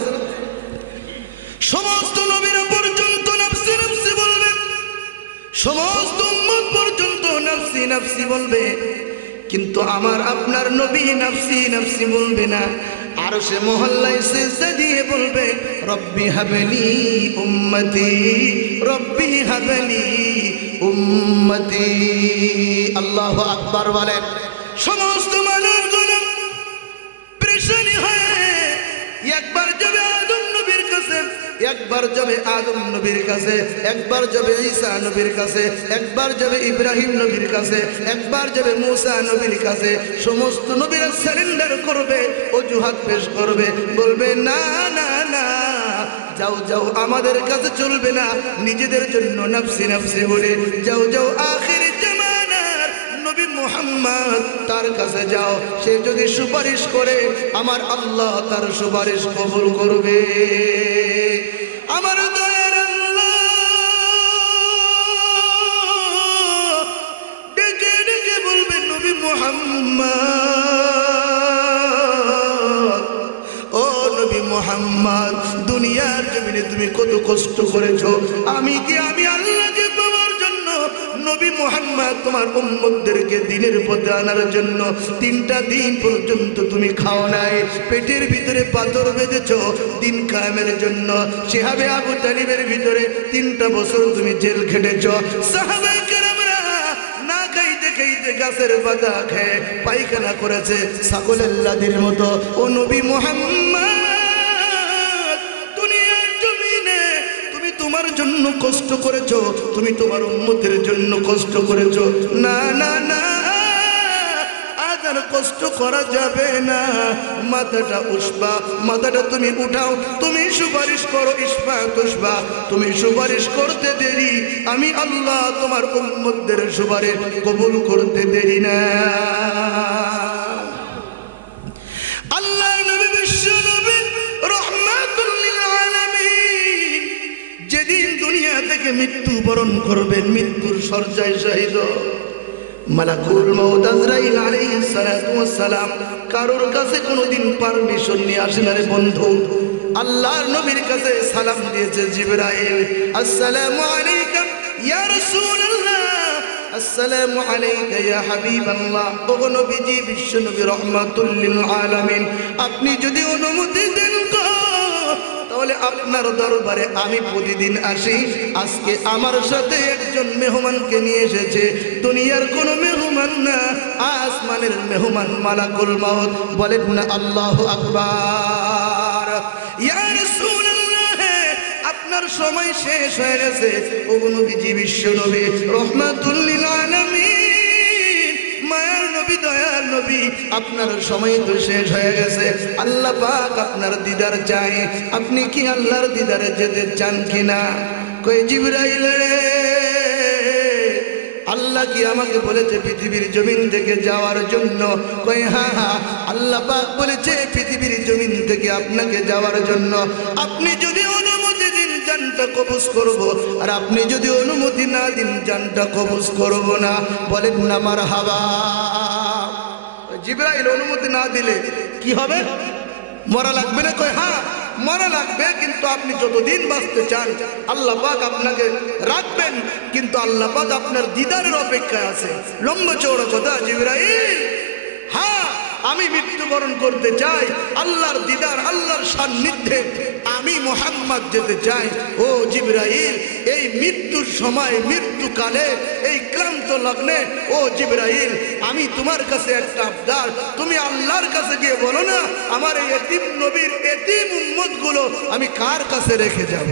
সমস্ত নবীরা পর্যন্ত নাফসি নাফসি বলবে, সমস্ত উম্মত পর্যন্ত নাফসি নাফসি বলবে, কিন্তু আমার আপনার নবী নাফসি নাফসি বলবে না। আর সে মহল্লায় সিজদা দিয়ে বলবে রব্বি হাবলি উম্মতি, রব্বি হাবলি উম্মতি। আল্লাহু আকবার বলেন। সমস্ত মানুষগুলো পেরেশানি হয়, একবার যাবে আদম নবীর কাছে, একবার যাবে আদম নবীর কাছে, একবার যাবে ঈসা নবীর কাছে, একবার যাবে ইব্রাহিম নবীর কাছে, একবার যাবে মুসা নবীর কাছে। সমস্ত নবীরা সারেন্ডার করবে, অজুহাত পেশ করবে, বলবে না না না, যাও যাও, আমাদের কাছে চলবে না, নিজেদের জন্য নাফসি নাফসি বলে যাও যাও, আখির জামানার নবী মুহাম্মদ তার কাছে যাও, সে যদি সুপারিশ করে আমার আল্লাহ তার সুপারিশ কবুল করবে। আমার দয়ার আল্লাহ ডেকে ডেকে বলবে নবী মুহাম্মদ, ও নবী মুহাম্মদ, দুনিয়ার জমিনে তুমি কত কষ্ট করেছো, আমি আল্লাহকে পাওয়ার জন্য নবী মুহাম্মদ তোমার উম্মতদেরকে দ্বীনের পথে আনার জন্য 3টা দিন পর্যন্ত তুমি খাও নাই, পেটের ভিতরে পাথর বেঁধেছো দিন কায়েমের জন্য। শিহাবে আবু তালিবের ভিতরে 3টা বছর তুমি জেল খেটেছো। সাহাবায়ে কেরামরা না খাইতে খাইতে গাছের পাতা খেয়ে পায়খানা করেছে ছাগলের লাদির মতো। ও নবী মুহাম্মদ, দুনিয়ার জমিনে তুমি তোমার জন্য কষ্ট করেছো, তুমি তোমার উম্মতের জন্য কষ্ট করেছো। না না না, আজ আর কষ্ট করা যাবে না, মাথাটা উঠবা, মাথাটা তুমি উঠাও, তুমি সুপারিশ করো, ইসবা তুসবা, তুমি সুপারিশ করতে দেরি, আমি আল্লাহ তোমার উম্মতদের সুপারিশ কবুল করতে দেরি না। আল্লাহ নবী বিশ্ব নবী রাহমাতুল লিল আলামিন যেদিন দুনিয়া থেকে মৃত্যুবরণ করবেন, মৃত্যুর শয্যায় শহীদ মালাকুল মউত আজরাইল আলাইহিস সালাতু ওয়াস সালাম কারোর কাছে কোনোদিন পারমিশন নিয়ে আসে না রে বন্ধু। আল্লাহর নবীর কাছে সালাম দিয়েছে জিবরাইল, আসসালামু আলাইকা ইয়া রাসূলুল্লাহ, আসসালামু আলাইকা ইয়া হাবিবাল্লাহ। ও নবীজি, বিশ্ব নবী রাহমাতুল লিল আলামিন, আপনি যদি অনুমতি দেন তাহলে আপনার দরবারে আমি প্রতিদিন আসি। আজকে আমার সাথে একজন মেহমানকে নিয়ে এসেছে, দুনিয়ার কোনো মেহমান না, আসমানের মেহমান মালাকুল মউত। বলেন না আল্লাহু আকবার। ইয়া রাসূলুল্লাহ, আপনার সময় শেষ হয়ে গেছে। ও নবীজি, বিশ্ব নবী রাহমাতুল লিল আলামিন, মায়ার নবী, দয়ার নবী, আপনার সময় তো শেষ হয়ে গেছে। আল্লাহ পাক আপনার দিদার চাই, আপনি কি আল্লাহর দিদারে যেতে চান কিনা? কই জিবরাইল রে, আল্লাহ কি আমাকে বলেছে পৃথিবীর জমিন থেকে যাওয়ার জন্য? কই হ্যাঁ হ্যাঁ, আল্লাহ পাক বলেছে পৃথিবীর জমিন থেকে আপনাকে যাওয়ার জন্য। আপনি যদি অনুমতি দিন জানটা কবজ করব, আর আপনি যদি অনুমতি না দিন জানটা কবজ করব না। বলেন না মারহাবা। জিবরাইল অনুমতি না দিলে কি হবে? মরা লাগবে না? কই হ্যাঁ মরা লাগবে, কিন্তু আপনি যতদিন বাঁচতে চান আল্লাহ পাক আপনাকে রাখবেন, কিন্তু আল্লাহ পাক আপনার দিদারের অপেক্ষায় আছে। লম্বা চৌড়া কথা জিবরাইল। হ্যাঁ, আমি মৃত্যুবরণ করতে চাই, আল্লাহর দিদার আল্লাহর সান্নিধ্যে আমি মুহাম্মদ যেতে চাই। ও জিবরাইল, এই মৃত্যুর সময় মৃত্যুকালে এই ক্লান্ত লগ্নে ও জিবরাইল, আমি তোমার কাছে একটা আবদার, তুমি আল্লাহর কাছে গিয়ে বলো না আমার এই এতিম নবীর এতিম উম্মতগুলো আমি কার কাছে রেখে যাব।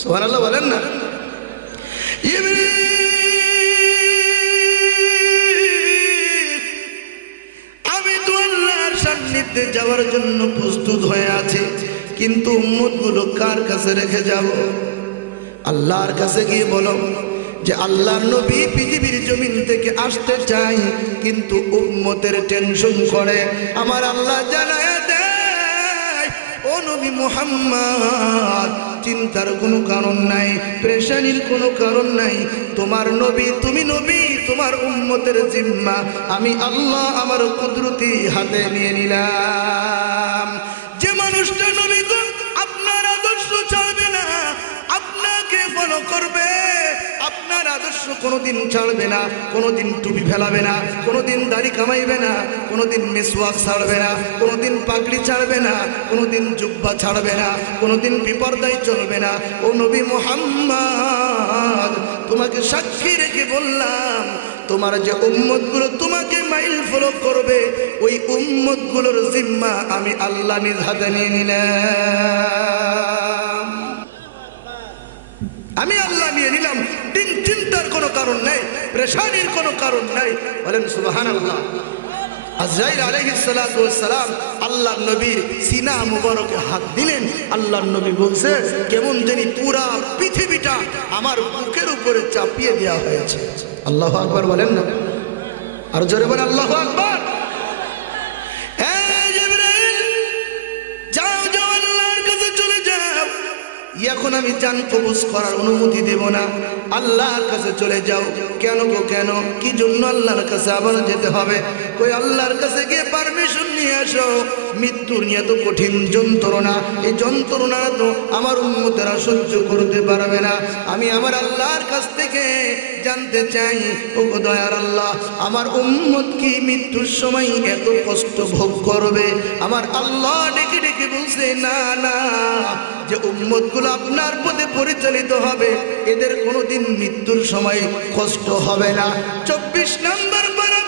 সুবহানাল্লাহ বলেন না। আমি তো আল্লাহর সান্নিধ্যে যাওয়ার জন্য প্রস্তুত হয়ে আছি, কিন্তু উম্মতগুলো কার কাছে রেখে যাব? আল্লাহর কাছে গিয়ে বলো যে আল্লাহর নবী পৃথিবীর জমিন থেকে আসতে চাই, কিন্তু উম্মতের টেনশন করে। আমার আল্লাহ জানায় দেয়, ও নবী মুহাম্মদ, চিন্তার কোনো কারণ নাই, পেরেশানির কোনো কারণ নাই। তোমার নবী, তুমি নবী, তোমার উম্মতের জিম্মা আমি আল্লাহ আমার কুদরতি হাতে নিয়ে নিলাম। যে মানুষটা নবী গো আপনার আদর্শ ছাড়বে না, আপনাকে ফলো করবে, আপনার আদর্শ কোনোদিন ছাড়বে না, কোনোদিন টুপি ফেলাবে না, কোনোদিন দাড়ি কামাইবে না, কোনোদিন মিসওয়াক ছাড়বে না, কোনোদিন পাগড়ি ছাড়বে না, কোনোদিন জুব্বা ছাড়বে না, কোনোদিন বিপর্দায় চলবে না। ও নবী মুহাম্মদ, তোমাকে সাক্ষী রেখে বললাম, তোমার যে উম্মতগুলো তোমাকে মাইল ফলো করবে, ওই উম্মতগুলোর জিম্মা আমি আল্লাহ নিজ হাতে নিয়ে নিলাম। আমি আল্লাহ নিয়ে নিলাম। চিন্তার কোনো কারণ নাই, পেরেশানির কোনো কারণ নাই। বলেন সুবহানাল্লাহ। আজরাইল আলাইহিস সালাতু ওয়াস সালাম আল্লাহর নবীর সিনা মুবারকে হাত দিলেন। আল্লাহর নবী বলছে কেমন জানি পুরা পৃথিবীটা আমার বুকের উপরে চাপিয়ে দেওয়া হয়েছে। আল্লাহু আকবার বলেন না, আর জোরে বলেন আল্লাহু আকবার। এখন আমি জান কবজ করার অনুমতি দেব না, আল্লাহর কাছে চলে যাও। কেন গো কেন? কি জন্য আল্লাহর কাছে আবার যেতে হবে? কই আল্লাহর কাছে গিয়ে পারমিশন নিয়ে আসো। মৃত্যুর নিয়ে তো কঠিন যন্ত্রণা, এই যন্ত্রণা তো আমার উম্মতেরা সহ্য করতে পারবে না। আমি আমার আল্লাহর কাছ থেকে জানতে চাই, ও দয়ার আল্লাহ, আমার উম্মত কি মৃত্যুর সময় এত কষ্ট ভোগ করবে? আমার আল্লাহ ডেকে ডেকে বলছে, না না, যে উম্মতগুলো আপনার পথে পরিচালিত হবে এদের কোনোদিন মৃত্যুর সময় কষ্ট হবে না। 24 নম্বর পারা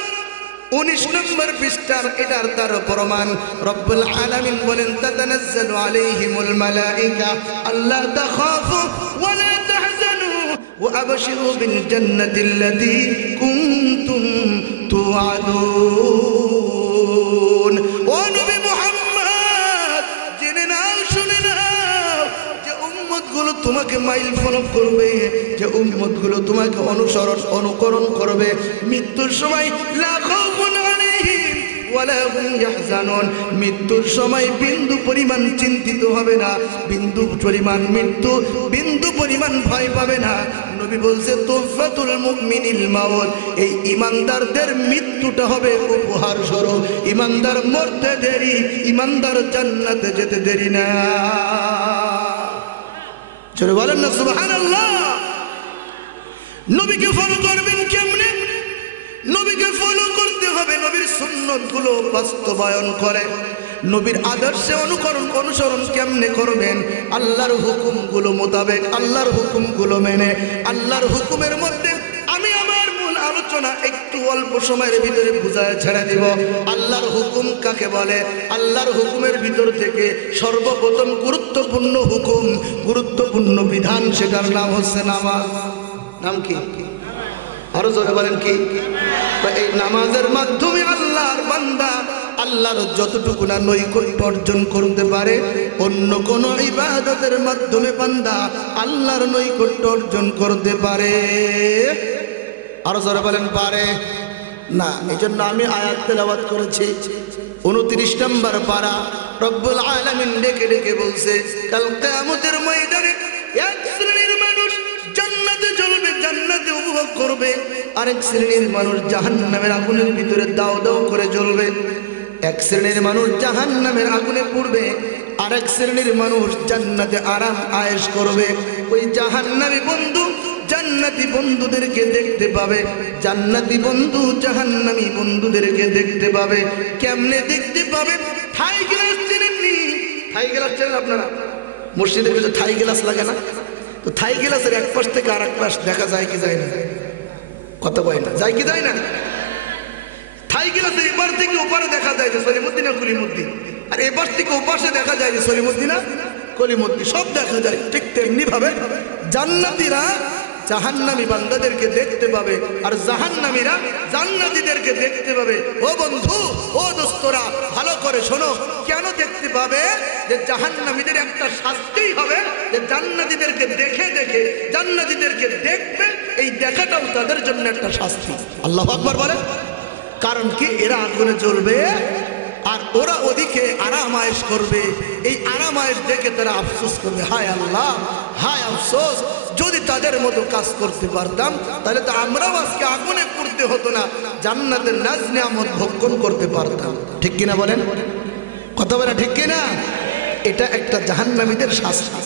19 নম্বর পৃষ্ঠার এটার তার প্রমাণ। রব্বুল আলামিন বলেন, তাতানাজ্জালু আলাইহিমুল মালাইকা আল্লা তাখাফু ওয়া লা তাহজানু ওয়া আবশিরু বিল জান্নাতিল্লাতী কুনতুম তুআদুন। ও নবী মুহাম্মদ, জেনে নাও, শুনে নাও, যে উম্মতগুলো তোমাকে মাইল ফলো করবে, যে উম্মতগুলো তোমাকে অনুকরণ করবে, মৃত্যুর সময় লা খাউফুন আলাইহিম ওয়ালা হুম ইয়াহজানুন, মৃত্যুর সময় বিন্দু পরিমাণ চিন্তিত হবে না, বিন্দু পরিমাণ মৃত্যু, বিন্দু পরিমাণ ভয় পাবে না। নবী বলছে, তুফাতুল মুমিনিল মাউত, এই ঈমানদারদের মৃত্যুটা হবে উপহার স্বরূপ। ঈমানদার মরতে দেরি, ঈমানদার জান্নাতে যেতে দেরি না। চলে বলেন না সুবহানাল্লাহ। নবীকে ফলো করবেন কেমনে? নবীকে ফলো করতে হবে নবীর সুন্নতগুলো বাস্তবায়ন করে। নবীর আদর্শে অনুসরণ কেমনে করবেন? আল্লাহর হুকুমগুলো মোতাবেক, আল্লাহর হুকুমগুলো মেনে। আল্লাহর হুকুমের মধ্যে আমি আমার মূল আলোচনা একটু অল্প সময়ের ভিতরে বুঝায় ছেড়ে দিব। আল্লাহর হুকুম কাকে বলে? আল্লাহর হুকুমের ভিতর থেকে সর্বপ্রথম গুরুত্বপূর্ণ হুকুম, গুরুত্বপূর্ণ বিধান, সেটার নাম হচ্ছে নামাজ। নাম কি? আরো জোরে বলেন কি? এই নামাজের মাধ্যমে আল্লাহর বান্দা আল্লাহর যতটুকু না নৈকট্য অর্জন করতে পারে, অন্য কোন ইবাদতের মাধ্যমে বান্দা আল্লাহর নৈকট্য অর্জন করতে পারে? আরো জোরে বলেন পারে না। এই জন্য আমি আয়াত তেলাওয়াত করেছি 29 নম্বর পারা। রব্বুল আলামিন ডেকে ডেকে বলছে, কাল কিয়ামতের ময়দানে এক শ্রেণীর মানুষ জান্নাতে জ্বলবে, জান্নাতে উপভোগ করবে, আরেক শ্রেণীর মানুষ জাহান্নামের আগুনের ভিতরে দাও দাও করে জ্বলবে। এক শ্রেণীর মানুষ জাহান্নামের আগুনে পুড়বে, আরেক শ্রেণীর মানুষ জান্নাতে আরাম আয়েশ করবে। ওই জাহান্নামী বন্ধু জান্নাতি বন্ধুদেরকে দেখতে পাবে, জান্নাতি বন্ধু জাহান্নামী বন্ধুদেরকে দেখতে পাবে। কেমনে দেখতে পাবে? Thai glass চেনেননি? থাই গ্লাস চেনেন আপনারা? মসজিদের ভিতরে থাই গ্লাস লাগে না? তো থাই গ্লাসের এক পাশ থেকে আর এক পাশ দেখা যায় কি যায় না? কথা বলে না, যায় কি যায় না? থাই গ্লাসের এপার থেকে ওপারে দেখা যায় যে সলিমুদ্দিন আর কলিমুদ্দিন, আর এপাশ থেকে ওপাশে দেখা যায় যে সলিমুদ্দিন আর কলিমুদ্দিন, সব দেখা যায়। ঠিক তেমনি ভাবে জান্নাতীরা জাহান্নামী বান্দাদেরকে দেখতে পাবে, আর জাহান্নামীরা জান্নাতীদেরকে দেখতে পাবে। ও বন্ধু, ও দোস্তরা, ভালো করে শোনো। কেন দেখতে পাবে? যে জাহান্নামীদের একটা শাস্তি হবে, যে জান্নাতীদেরকে দেখে দেখে জান্নাতীদেরকে দেখবে, এই দেখাটাও তাদের জন্য একটা শাস্তি। আল্লাহু আকবার বলে। কারণ কি? এরা আগুনে জ্বলবে আর ওরা ওদিকে আরাম আয়েশ করবে। এই আরাম আয়েশ দেখে তারা আফসোস করবে, হায় আল্লাহ, হায় আফসোস, যদি তাদের মতো কাজ করতে পারতাম তাহলে তো আমরাও আজকে আগুনে পড়তে হতো না, জান্নাতের নাজ নিয়ামত ভক্ষণ করতে পারতাম। ঠিক কিনা বলেন? কথা বলে ঠিক কিনা? এটা একটা জাহান্নামীদের শাস্তি।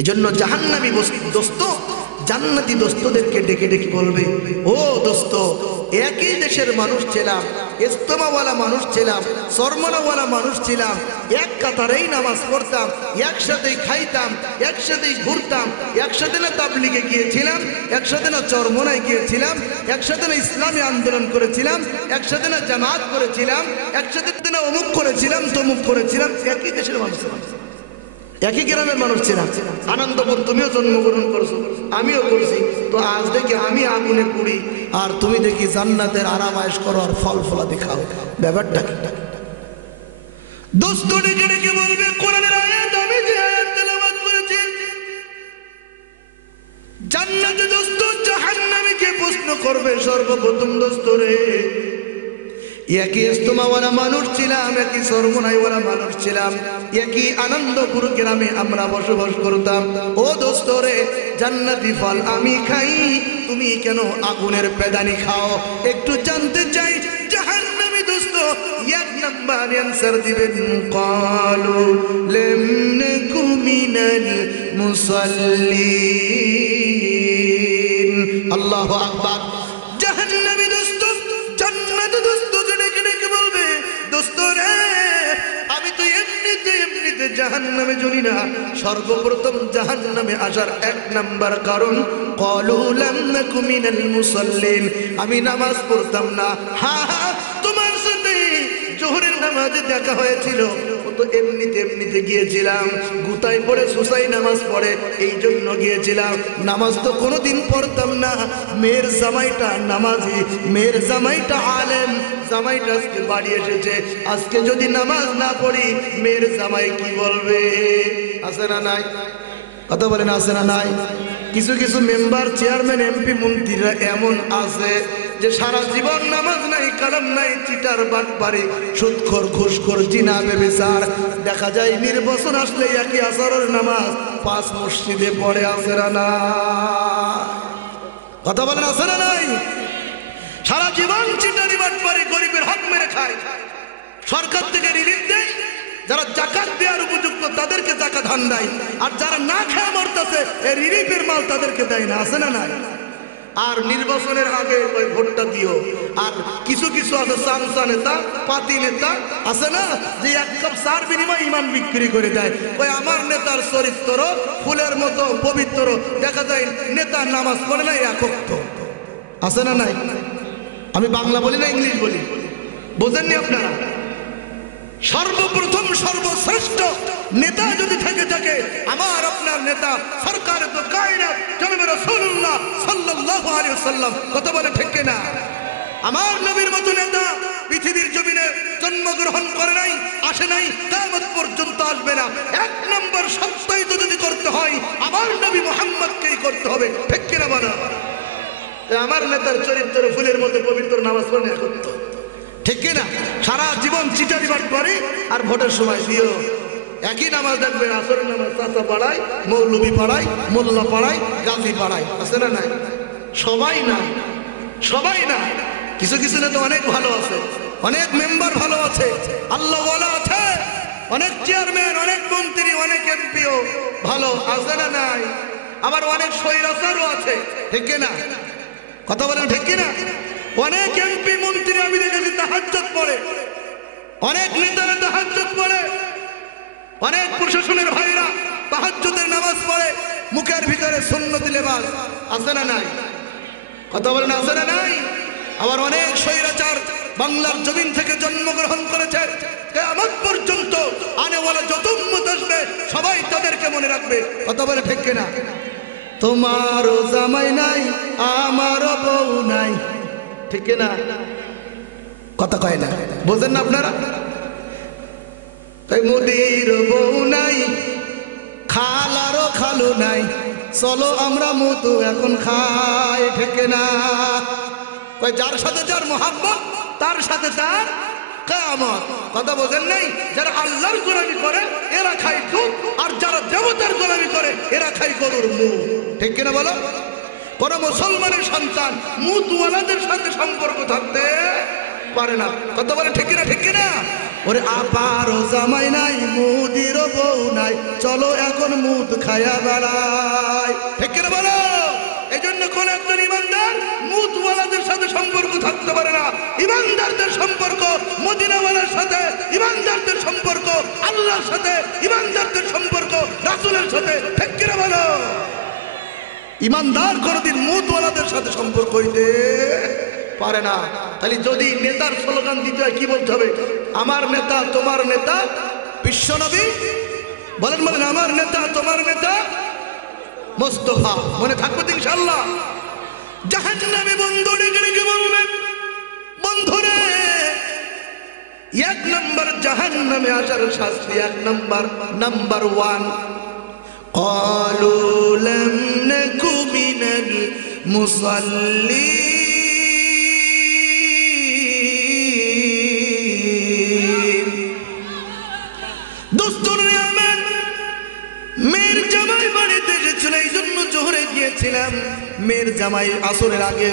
এই জন্য জাহান্নামী দোস্ত জান্নাতি দোস্তদেরকে ডেকে ডেকে বলবে, ও দোস্ত, একই দেশের মানুষ ছিলাম, ইস্তেমাওয়ালা মানুষ ছিলাম, সরমনাওয়ালা মানুষ ছিলাম, এক কাতারেই নামাজ পড়তাম, একসাথেই খাইতাম, একসাথেই ঘুরতাম, একসাথে না তাবলিগে গিয়েছিলাম, একসাথে না চরমনায় গিয়েছিলাম, একসাথে না ইসলামী আন্দোলন করেছিলাম, একসাথে না জামাত করেছিলাম, একসাথে না অমুক করেছিলাম, তমুক করেছিলাম। একই দেশের মানুষ ছিলাম, একই গ্রামের মানুষ ছিলাম। আনন্দপুর তুমিও জন্মগ্রহণ করছো, আমিও করছি। তো আজ দেখি আমি আগুনে পুড়ি আর তুমি দেখি জান্নাতের আরাম আয়েশ করো আর ফল ফলা দেখাও। ব্যাপারটা কি? দোস্ত ডেকে ডেকে বলবে, কোরআনের আয়াত আমি যে আয়াত তেলাওয়াত করেছি, জান্নাতে দোস্ত জাহান্নামীকে প্রশ্ন করবে সর্বপ্রথম, দোস্ত রে, একই ইস্তেমাওয়ালা মানুষ ছিলাম, একই সরমনাইওয়ালা মানুষ ছিলাম, একই আনন্দপুর গ্রামে আমরা বসবাস করতাম। ও দোস্ত রে, জান্নাতি ফল আমি খাই, তুমি কেন আগুনের পেদানি খাও? একটু জানতে চাই। জাহান্নামী দোস্ত এক নাম্বার অ্যানসার দিবেন, ক্বালু লাম নাকু মিনাল মুসাল্লিন। আল্লাহু আকবার। জাহান্নামী দোস্ত জান্নাত দোস্তকে ডেকে ডেকে বলবে, দোস্ত রে, আমি তো এমনিতে জাহান্নামে জ্বলি না। সর্বপ্রথম জাহান্নামে আসার এক নাম্বার কারণ, ক্বালু লাম নাকু মিনাল মুসাল্লিন, আমি নামাজ পড়তাম না। হ্যাঁ, তোমার সাথে জোহরের নামাজে দেখা হয়েছিল, তো এমনিতে গিয়েছিলাম, গুতায় পড়ে সুসাই নামাজ পড়ে, এই জন্য গিয়েছিলাম। নামাজ তো কোনোদিন পড়তাম না। মেয়ের জামাইটা নামাজি, মেয়ের জামাইটা আলেম, জামাইটা আজকে বাড়ি এসেছে, আজকে যদি নামাজ না পড়ি মেয়ের জামাই কি বলবে? আছে না নাই? কথা বলেন, আছে না নাই? কিছু কিছু মেম্বার, চেয়ারম্যান, এমপি, মন্ত্রীরা এমন আছে যে সারা জীবন নামাজ নাই, কালাম নাই, চিটার বাটপারি, সুদখোর, ঘুষখোর, জিনা, বেবিচার। দেখা যায় নির্বাচন আসলে একই আসরের নামাজ 5 মসজিদে পড়ে। আছে না না? কথা বলেন, আছে না নাই? সারা জীবন চিটারি বাটপারি, গরিবের হক মেরে খায়। সরকার থেকে রিলিফ দেয়, যারা জাকাত দেওয়ার উপযুক্ত তাদেরকে জাকাত ধান দেয়, আর যারা না খেয়ে মরতেছে এই রিলিফের মাল তাদেরকে দেয় না। আছে না নাই? আর নির্বাচনের আগে ওই ভোটটা দিও। আর কিছু কিছু আছে চামচা নেতা, পাতি নেতা, আছে না, যে 1 কাপ চার বিনিময়ে ইমান বিক্রি করে দেয়। ওই আমার নেতার চরিত্র ফুলের মতো পবিত্র, দেখা যায় নেতা নামাজ পড়ে না, একক্ত। আছে না নাই? আমি বাংলা বলি না, ইংলিশ বলি, বোঝেননি আপনারা? সর্বপ্রথম সর্বশ্রেষ্ঠ নেতা যদি থেকে থাকে আমার আপনার নেতা সরকারে তো কায়নাত জনাবে রাসূলুল্লাহ সাল্লাল্লাহু আলাইহি ওয়াসাল্লাম। কথা বলে ঠিক কিনা? আমার নবীর মতো নেতা পৃথিবীর জমিনে জন্মগ্রহণ করে নাই, আসে নাই, কিয়ামত পর্যন্ত আসবে না। 1 নম্বর সত্যায়িত যদি করতে হয় আমার নবী মুহাম্মদকেই করতে হবে। ঠিক কিনা বলো? আমার নেতার চরিত্র ফুলের মতো পবিত্র, নামাজ পড়ে না করতে, ঠিক কিনা? সারা জীবন চিটারি বাট করে আর ভোটের সময় দিও একই নামাজ দেখবেন, আসরের নামাজ চাচা পাড়ায়, মৌলবী পাড়ায়, মোল্লা পাড়ায়, গাজী পাড়ায়। আছে না নাই? সবাই না, সবাই না। কিছু কিছু নেতা অনেক ভালো আছে, অনেক মেম্বার ভালো আছে, আল্লাহ ওয়ালা আছে, অনেক চেয়ারম্যান, অনেক মন্ত্রী, অনেক এমপিও ভালো। আছে না নাই? আবার অনেক স্বৈরাচারও আছে, ঠিক না? কথা বলেন ঠিক কিনা? অনেক এমপি মন্ত্রী আমি দেখেছি তাহাজ্জুদ পড়ে, অনেক নেতারা তাহাজ্জুদ পড়ে, অনেক প্রশাসনের ভাইরা তাহাজ্জুদের নামাজ পড়ে, মুখের ভিতরে সুন্নতি লেবাস আছে না নাই? কথা বলেন আছে না নাই? আবার অনেক স্বৈরাচার বাংলার জমিন থেকে জন্মগ্রহণ করেছে, কিয়ামত পর্যন্ত আনেওয়ালা যত উম্মত আসবে সবাই তাদেরকে মনে রাখবে। কথা বলে ঠিক কিনা? তোমারও জামাই নাই, আমারও বউ নাই, ঠিক না? কথা কয় না, বুঝেন না আপনারা? তাই মোদির বউ নাই, খালারও খালু নাই, চলো আমরা মতো এখন খাই, ঠিক না? যার সাথে যার মোহাব্বত তার সাথে তার কিয়ামত। কথা বোঝেন নাই? যারা আল্লাহর গোলামি করে এরা খায় দুধ, আর যারা দেবতার গোলামি করে এরা খায় গরুর মুখ, ঠিক কিনা বলো? কোন মুসলমানের সন্তান মুতওয়ালাদের সাথে সম্পর্ক থাকতে পারে না। কথা বলে ঠিক কিনা? ঠিক কিনা? ওরে আপারও জামাই নাই, মুদিরও বউ নাই, চলো এখন মুদ খায়া বেড়াই, ঠিক কিনা বলো? এই জন্য কোন একজন ইমানদার মুতওয়ালাদের সাথে সম্পর্ক থাকতে পারে না। ইমানদারদের সম্পর্ক মদিনাওয়ালার সাথে, ইমানদারদের সম্পর্ক আল্লাহর সাথে, ইমানদারদের সম্পর্ক রাসূলের সাথে, ঠিক কিনা বলো? ইমানদার কোনদিন মুতওয়ালাদের সাথে সম্পর্ক হইতে পারে না। তাহলে যদি নেতার স্লোগান দিতে হয় কি বলতে হবে? আমার নেতা তোমার নেতা বিশ্বনবী, বলেন বলেন, আমার নেতা তোমার নেতা মুস্তাফা। মনে থাকবে তো ইনশাআল্লাহ? জাহান্নামে বন্ধু ডেকে ডেকে বলবেন, বন্ধুরে এক নম্বর জাহান্নামে আসার শাস্তি, এক নাম্বার 1, ক্বালু লাম নাকু মিনাল মুসাল্লিন। দোস্তরে আমার মেয়ের জামাই বাড়িতে এসেছিল, এই জন্য জোহরে গিয়েছিলাম। মেয়ের জামাই আসরের আগে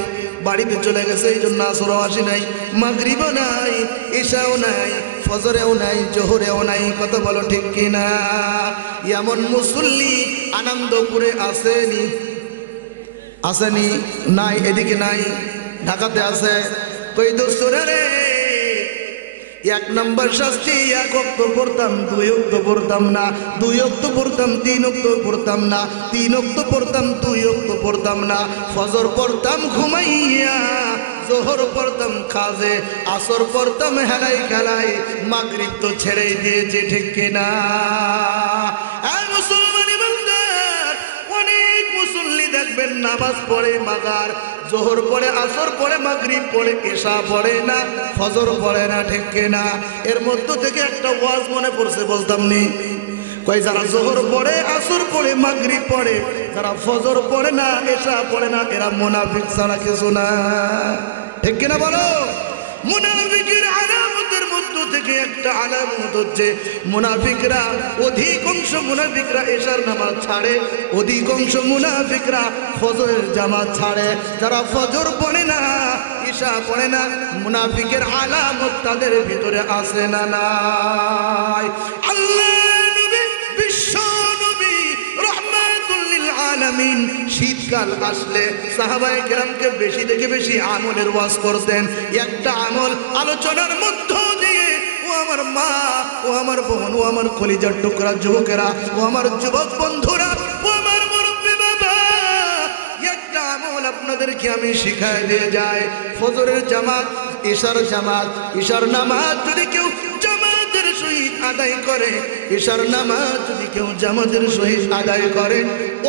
বাড়িতে চলে গেছে, এই জন্য আসরও আসি নাই, মাগরিবও নাই, ইশাও নাই, ফজরেও নাই, জোহরেও নাই। কথা বলো ঠিক কিনা? এমন মুসল্লি আনন্দপুরে আসেনি? আসেনি? নাই, এদিকে নাই, ঢাকাতে আছে। কই দোস্তরে রে, এক নম্বর শাস্তি, এক ওয়াক্ত পড়তাম, 2 ওয়াক্ত পড়তাম না, 2 ওয়াক্ত পড়তাম, 3 ওয়াক্ত পড়তাম না, 3 ওয়াক্ত পড়তাম, 2 ওয়াক্ত পড়তাম না, ফজর পড়তাম ঘুমাইয়া, জোহর পড়তাম কাজে, আসর পড়তাম হেলাই খেলাই, মাগরিব তো ছেড়েই দিয়েছি, ঠিক কিনা? মুসলমানি বান্দার অনেক মুসল্লি দেখবেন নামাজ পড়ে মাগার, জোহর পড়ে, আসর পড়ে, মাগরিব পড়ে, এশা পড়ে না, ফজর পড়ে না, ঠিক কিনা? এর মধ্য থেকে একটা ওয়াজ মনে পড়ছে, বলতাম নি? কই যারা জোহর পড়ে, আসর পড়ে, মাগরিব পড়ে, যারা ফজর পড়ে না, এশা পড়ে না, এরা মুনাফিক ছাড়া কিছু না, ঠিক কিনা বলো? মুনাফিকের আলামতের মধ্য থেকে একটা আলামত হচ্ছে মুনাফিকরা, অধিকাংশ মুনাফিকরা এশার নামাজ ছাড়ে, অধিকাংশ মুনাফিকরা ফজরের জামাত ছাড়ে। যারা ফজর পড়ে না, ইশা পড়ে না, মুনাফিকের আলামত তাদের ভিতরে আসে না নাই? আল্লাহ নবী, বিশ্ব নবী, রাহমাতুল লিল আলামিন, শীতকাল আসলে সাহাবায়ে কেরামকে বেশি থেকে বেশি আমলের ওয়াজ করতেন। একটা আমল আলোচনার মধ্য দিয়ে, ও আমার মা, ও আমার বোন, ও আমার কলিজার টুকরা যুবকেরা, ও আমার যুবক বন্ধুরা, ও আমার মুরব্বী বাবা, একটা আমল আপনাদেরকে আমি শিখাই দিয়ে যাই। ফজরের জামাত, ইশার জামাত, ইশার নামাজ যদি কেউ জামাতের সহিত আদায় করে, ইশার নামাজ যদি কেউ জামাতের সহিত আদায় করে,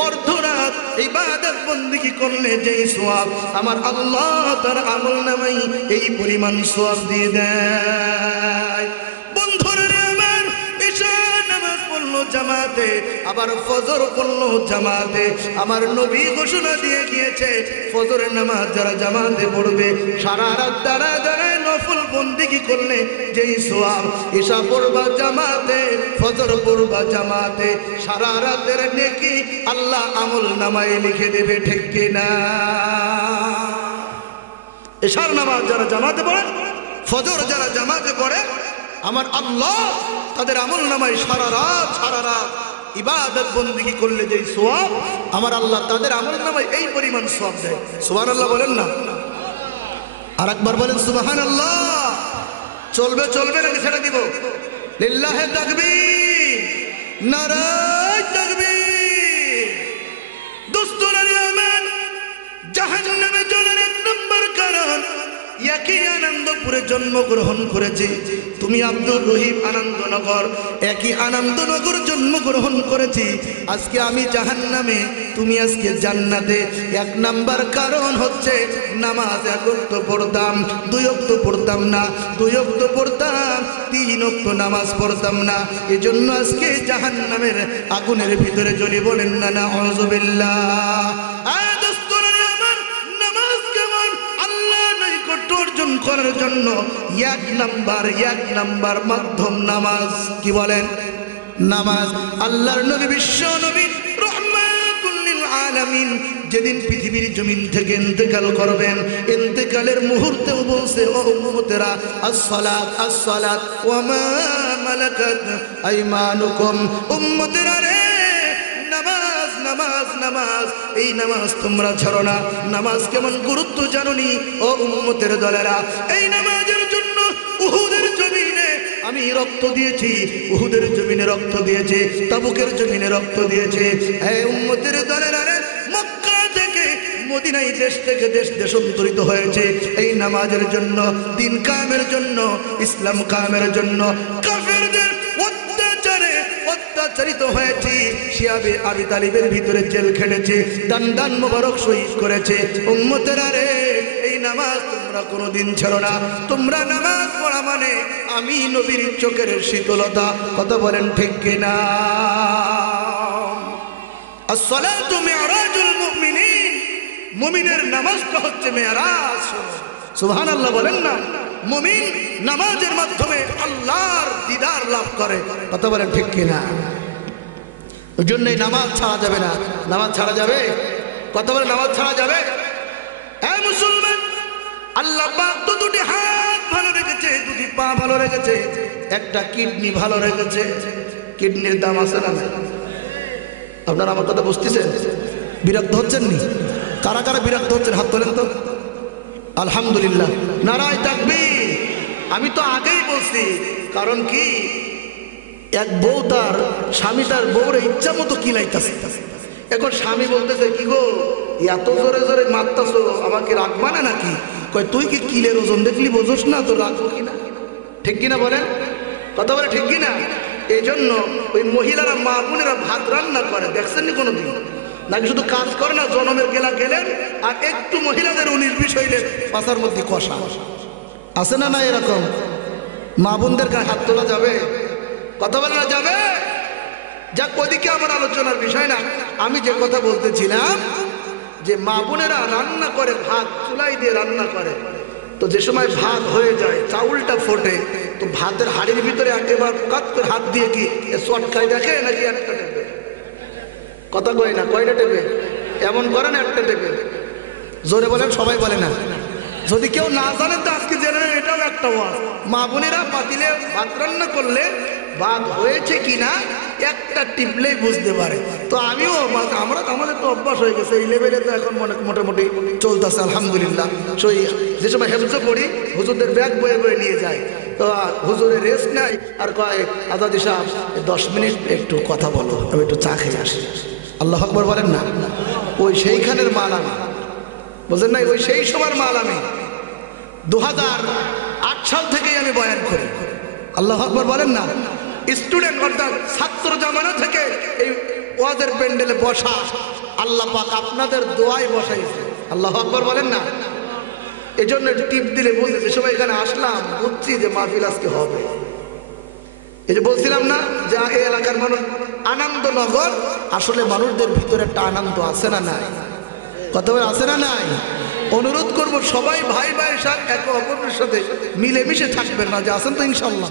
অর্ধরাত ইবাদত বন্দেগী করলে যেই সওয়াব, আমার আল্লাহ তার আমলনামায় এই পরিমাণ সওয়াব দিয়ে দেয়। বন্ধুরা আমার, ইশা নামাজ পড়লো জামাতে, আবার ফজর পড়লো জামাতে। আমার নবী ঘোষণা দিয়ে গিয়েছে, ফজরের নামাজ যারা জামাতে পড়বে, সারা রাত দাঁড়ায় দাঁড়ায় নফল বন্দেগী করলে যেই সওয়াব, ইশা পড়বা জামাতে, ফজর পড়বা জামাতে, সারা রাতের নেকি আল্লাহ আমল নামায় লিখে দেবে, ঠিক কিনা? ইশার নামাজ যারা জামাতে পড়ে, ফজর যারা জামাতে পড়ে, আমার আল্লাহ তাদের আমল নামায় সারা রাত ইবাদত বন্দেগী করলে যেই সওয়াব, আমার আল্লাহ তাদের আমলনামায় এই পরিমাণ সওয়াব দেয়। সুবহানাল্লাহ বলেন না, আর একবার বলেন সুবহানাল্লাহ। চলবে চলবে নাকি ছেড়ে দিব? লিল্লাহে তাকবীর, নারায়ে তাকবীর। দোস্তরা আমার জাহান্নামে চলার এক নম্বর কারণ, একই আনন্দপুরে জন্মগ্রহণ করেছে তুমি আব্দুর রহিম আনন্দনগর, একই আনন্দনগর জন্মগ্রহণ করেছি। আজকে আমি জাহান্নামে, তুমি আজকে জান্নাতে। এক নাম্বার কারণ হচ্ছে নামাজ এক ওয়াক্ত পড়তাম, 2 ওয়াক্ত পড়তাম না, 2 ওয়াক্ত পড়তাম, 3 ওয়াক্ত নামাজ পড়তাম না, এজন্য আজকে জাহান্নামের আগুনের ভিতরে জ্বলি। বলেন না নাউযুবিল্লাহ। অর্জন করার জন্য এক নাম্বার মাধ্যম নামাজ। কি বলেন? নামাজ। আল্লাহর নবী, বিশ্ব নবী রাহমাতুল লিল আলামিন যেদিন পৃথিবীর জমিন থেকে ইন্তেকাল করবেন, ইন্তেকালের মুহূর্তেও বলছে, ও উম্মতেরা, আসসালাত আসসালাত ওয়া মা মালাকাত আইমানুকুম। উম্মতেরা রে, নামাজ নামাজ নামাজ, এই নামাজ তোমরা ছাড়ো না। নামাজ কেমন গুরুত্ব জানোনি ও উম্মতের দলেরা? এই নামাজের জন্য উহুদের জমিনে আমি রক্ত দিয়েছি, উহুদের জমিনে রক্ত দিয়েছে, তাবুকের জমিনে রক্ত দিয়েছে। হে উম্মতের দলেরা রে, মক্কা থেকে মদিনায়, দেশ থেকে দেশ দেশান্তরিত হয়েছে এই নামাজের জন্য, দিন কায়েমের জন্য, ইসলাম কায়েমের জন্য। কাফেরদের অত্যাচারিত হয়েছি, শিয়াবে আবি তালিবের ভিতরে জেল খেটেছে, দান মোবারক শহীদ করেছে। উম্মতেরা রে, এই নামাজ তোমরা কোনোদিন ছাড়ো না। তোমরা নামাজ পড়া মানে আমি নবীর চোখের শীতলতা। কথা বলেন ঠিক কিনা? আসসালাতু মিরাজুল মুমিনিন, মুমিনের নামাজটা হচ্ছে মেরাজ। সুবহানাল্লাহ বলেন না। মুমিন নামাজের মাধ্যমে আল্লাহর দিদার লাভ করে। কথা বলেন ঠিক কিনা? ওই জন্যই নামাজ ছাড়া যাবে না। নামাজ ছাড়া যাবে? কথা বলে নামাজ ছাড়া যাবে? এ মুসলমান, আল্লাহ পাক তো 2টি হাত ভালো রেখেছে, 2টি পা ভালো রেখেছে, একটা কিডনি ভালো রেখেছে। কিডনির দাম আছে না? আপনারা আমার কথা বুঝতেছেন? বিরক্ত হচ্ছেন নি? কারা কারা বিরক্ত হচ্ছেন হাত তোলেন তো। আলহামদুলিল্লাহ, নারায়ে তাকবীর। আমি তো আগেই বলছি, কারণ কি, এক বউ তার স্বামী তার বউরে ইচ্ছা মতো কিলাইতেছে। এখন স্বামী বলতেছে, কি গো এত জোরে জোরে মারতাছো, আমাকে রাখবা না নাকি? কয়, তুই কি কিলের ওজন দেখলি বোঝোস না, তো রাখবো কিনা? ঠিক কিনা বলেন? কথা বলে ঠিক কিনা? এই জন্য ওই মহিলারা, মা বোনেরা ভাত রান্না করে, দেখছেন নি কোনোদিন? নাকি শুধু কাজ করে না, জনমের গেলা গেলেন, আর একটু মহিলাদের 19-20 হইলে পাশার মধ্যে কষা আছে না? না এরকম মা বোনদের গায়ে হাত তোলা যাবে? কথা বলে না যাবে? যাক, ওদিকে আমার আলোচনার বিষয় না। আমি যে কথা বলতেছিলাম, যে মা বোনেরা রান্না করে, ভাত চুলাই দিয়ে রান্না করে, তো যে সময় ভাত হয়ে যায়, চাউলটা ফোটে, তো ভাতের হাড়ির ভিতরে একেবারে কাত করে হাত দিয়ে কি চটকায় দেখে নাকি একটা টেপে? কথা কয় না, কয়টা টেপে? এমন করে না, একটা টেপে। জোরে বলেন, সবাই বলে না। যদি কেউ না জানেন তো আজকে জেনে নেন, এটাও একটা ওয়াজ। মা বোনেরা পাতিলে ভাত রান্না করলে ভাত হয়েছে কিনা একটা টিপলেই বুঝতে পারে। তো আমিও, আমাদের তো অভ্যাস হয়ে গেছে, এই লেভেলে তো এখন মোটামুটি চলতেছে আলহামদুলিল্লাহ। সেই যে সময় হেফজ পড়ি, হুজুরদের ব্যাগ বয়ে বয়ে নিয়ে যায়, তো হুজুরের রেস্ট নাই, আর কয়, আজাদি সাহেব 10 মিনিট একটু কথা বলো, আমি একটু চা খেয়ে আসি। আল্লাহু আকবার বলেন না। ওই সেইখানের মাল আমি, বুঝলেন না? ওই সেই সময়ের মাল আমি 2008 সাল থেকেই আমি বয়ান করি। আল্লাহু আকবার বলেন না। স্টুডেন্ট অর্থাৎ ছাত্র জামানা থেকে এই ওয়াজের প্যান্ডেলে বসা, আল্লাহ পাক আপনাদের দোয়ায় বসাইছে। আল্লাহু আকবার বলেন না। এই জন্য টিপ দিলে বলতে, যে সময় এখানে আসলাম বুঝছি যে মাহফিল আজকে হবে। এই যে বলছিলাম না, যে এই এলাকার মানুষ আনন্দনগর, আসলে মানুষদের ভিতরে একটা আনন্দ আছে না নাই? কথা বলে আছে না নাই? অনুরোধ করবো সবাই ভাই ভাইয়ের সাথে একে অপরের সাথে মিলেমিশে থাকবেন না, যে আছেন তো ইনশাল্লাহ।